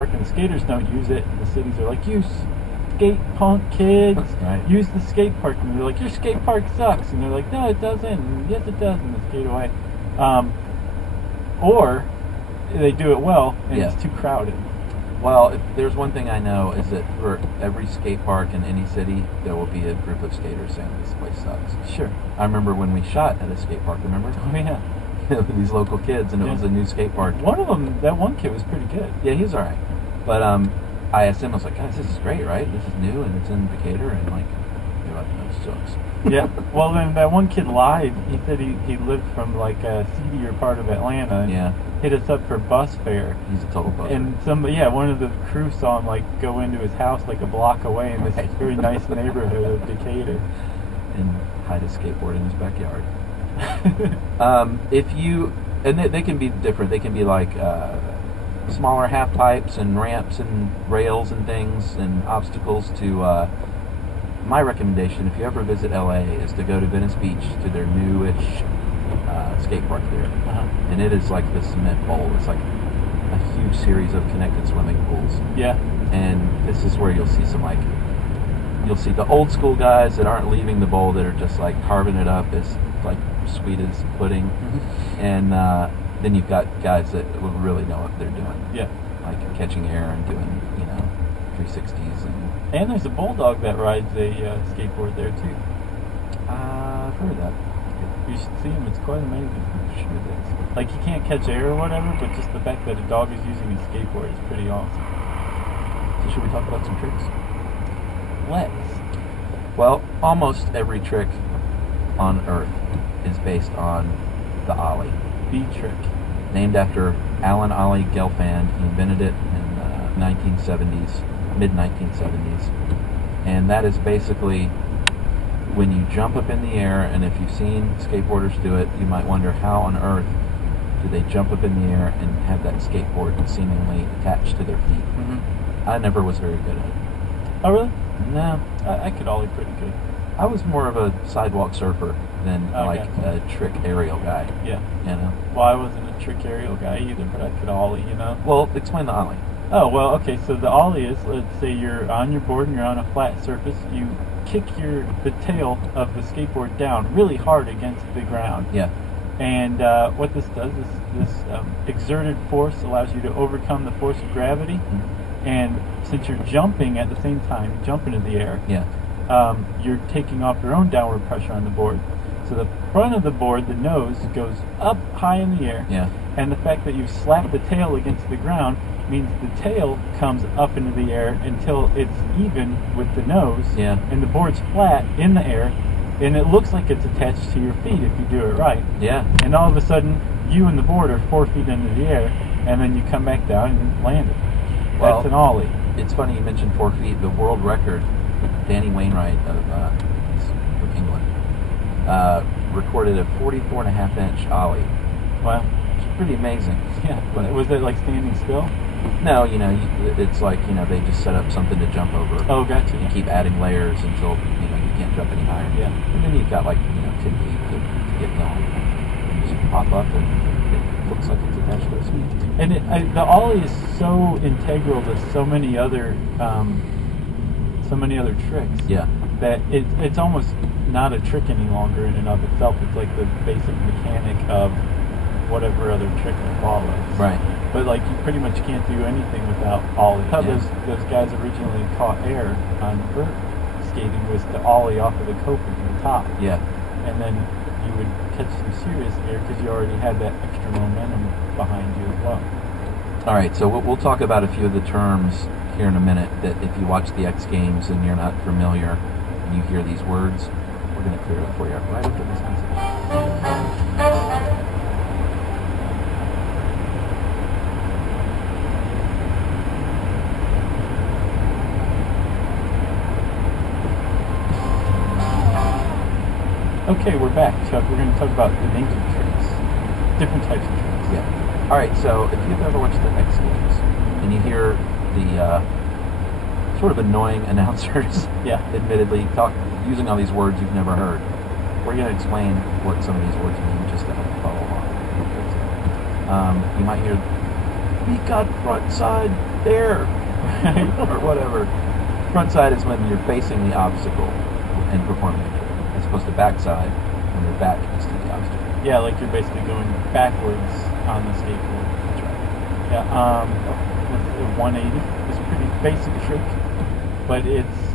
and the skaters don't use it, and the cities are like, you skate punk kids, Right. use the skate park, and they're like, your skate park sucks, and they're like, no, it doesn't, and yes, it does, and they skate away. Or they do it well, and Yeah. it's too crowded. Well, if there's one thing I know is that for every skate park in any city, there will be a group of skaters saying this place sucks. Sure. I remember when we shot at a skate park, remember? Oh, yeah. These local kids, and it Yeah. was a new skate park. One of them, that one kid was pretty good. Yeah, he was all right. But I asked him, I was like, guys, this is great, right? This is new, and it's in Decatur, and like, they're like, no, it sucks. Yeah. Well, then that one kid lied. He said he lived from like a seedier part of Atlanta. And Yeah. hit us up for bus fare. He's a total buzzer. And one of the crew saw him like go into his house like a block away in this very nice neighborhood of Decatur. And hide his skateboard in his backyard. They can be different. They can be like smaller half pipes and ramps and rails and things and obstacles to. My recommendation, if you ever visit LA, is to go to Venice Beach to their newish skate park there. Uh-huh. And it is like the cement bowl. It's like a huge series of connected swimming pools. Yeah. And this is where you'll see you'll see the old school guys that aren't leaving the bowl, that are just like carving it up as like sweet as pudding. Mm-hmm. And then you've got guys that will really know what they're doing. Yeah. Like catching air and doing, 360s. And there's a bulldog that rides a skateboard there too. I've heard that. You should see him. It's quite amazing. Sure it is. Like he can't catch air or whatever, but just the fact that a dog is using a skateboard is pretty awesome. So should we talk about some tricks? Let's. Well, almost every trick on Earth is based on the ollie. The trick. Named after Alan Ollie Gelfand. He invented it in the 1970s, mid-1970s. And that is basically when you jump up in the air, and if you've seen skateboarders do it, you might wonder how on earth do they jump up in the air and have that skateboard seemingly attached to their feet. Mm-hmm. I never was very good at it. Oh, really? No. I could ollie pretty good. I was more of a sidewalk surfer than like a trick aerial guy. Yeah. Well, I wasn't a trick aerial guy either, but I could ollie, Well, explain the ollie. Oh, well, okay, so the ollie is, let's say you're on your board and you're on a flat surface, you kick the tail of the skateboard down really hard against the ground. Yeah. And what this does is this exerted force allows you to overcome the force of gravity. Mm-hmm. And since you're jumping at the same time, you jump into the air, Yeah. You're taking off your own downward pressure on the board. So the front of the board, the nose, goes up high in the air. Yeah. And the fact that you slap the tail against the ground means the tail comes up into the air until it's even with the nose. Yeah. And the board's flat in the air, and it looks like it's attached to your feet if you do it right. Yeah. And all of a sudden, you and the board are 4 feet into the air, and then you come back down and land it. Well, that's an ollie. It's funny you mentioned 4 feet. The world record, Danny Wainwright he's from England, recorded a 44.5-inch ollie. Wow. It's pretty amazing. Yeah. Was it like standing still? No, it's like, they just set up something to jump over. Oh, gotcha. You keep adding layers until, you can't jump any higher. Yeah. And then you've got 10 feet to get going. And you just pop up and it looks like it's attached to a feet. And the ollie is so integral to so many other tricks. Yeah. That it's almost not a trick any longer in and of itself. It's like the basic mechanic of whatever other trick follows. Right. But like you pretty much can't do anything without ollie. How those guys originally caught air on vert skating was to ollie off of the coping at the top. Yeah. And then you would catch some serious air because you already had that extra momentum behind you as well. All right, so we'll talk about a few of the terms here in a minute that if you watch the X Games and you're not familiar and you hear these words, we're going to clear it up for you right after this message. Okay, we're back, Chuck. We're going to talk about the names of tricks. Different types of tricks. Yeah. All right, so if you've ever watched the X Games and you hear the sort of annoying announcers, admittedly, using all these words you've never heard, we're going to explain what some of these words mean just to help you follow along. You might hear, we got front side there, or whatever. Front side is when you're facing the obstacle and performing the trick, as opposed to back side when your back is to the obstacle. Yeah, like you're basically going backwards on the skateboard. That's right. Yeah, the 180 is a pretty basic trick, but it's,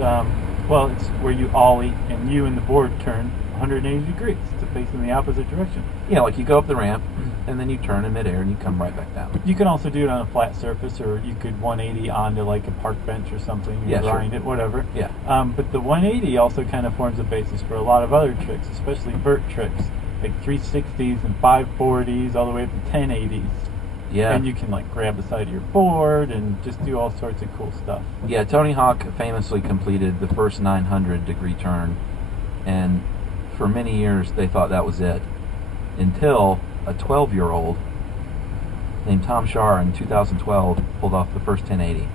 it's where you ollie and you and the board turn 180 degrees to face in the opposite direction. Yeah, like you go up the ramp, and then you turn in midair and you come right back down. You can also do it on a flat surface, or you could 180 onto like a park bench or something, and grind it, whatever. Yeah. But the 180 also kind of forms the basis for a lot of other tricks, especially vert tricks, like 360s and 540s, all the way up to 1080s. Yeah. And you can like grab the side of your board and just do all sorts of cool stuff. Yeah, Tony Hawk famously completed the first 900-degree turn, and for many years they thought that was it, until a 12-year-old named Tom Shar in 2012 pulled off the first 1080.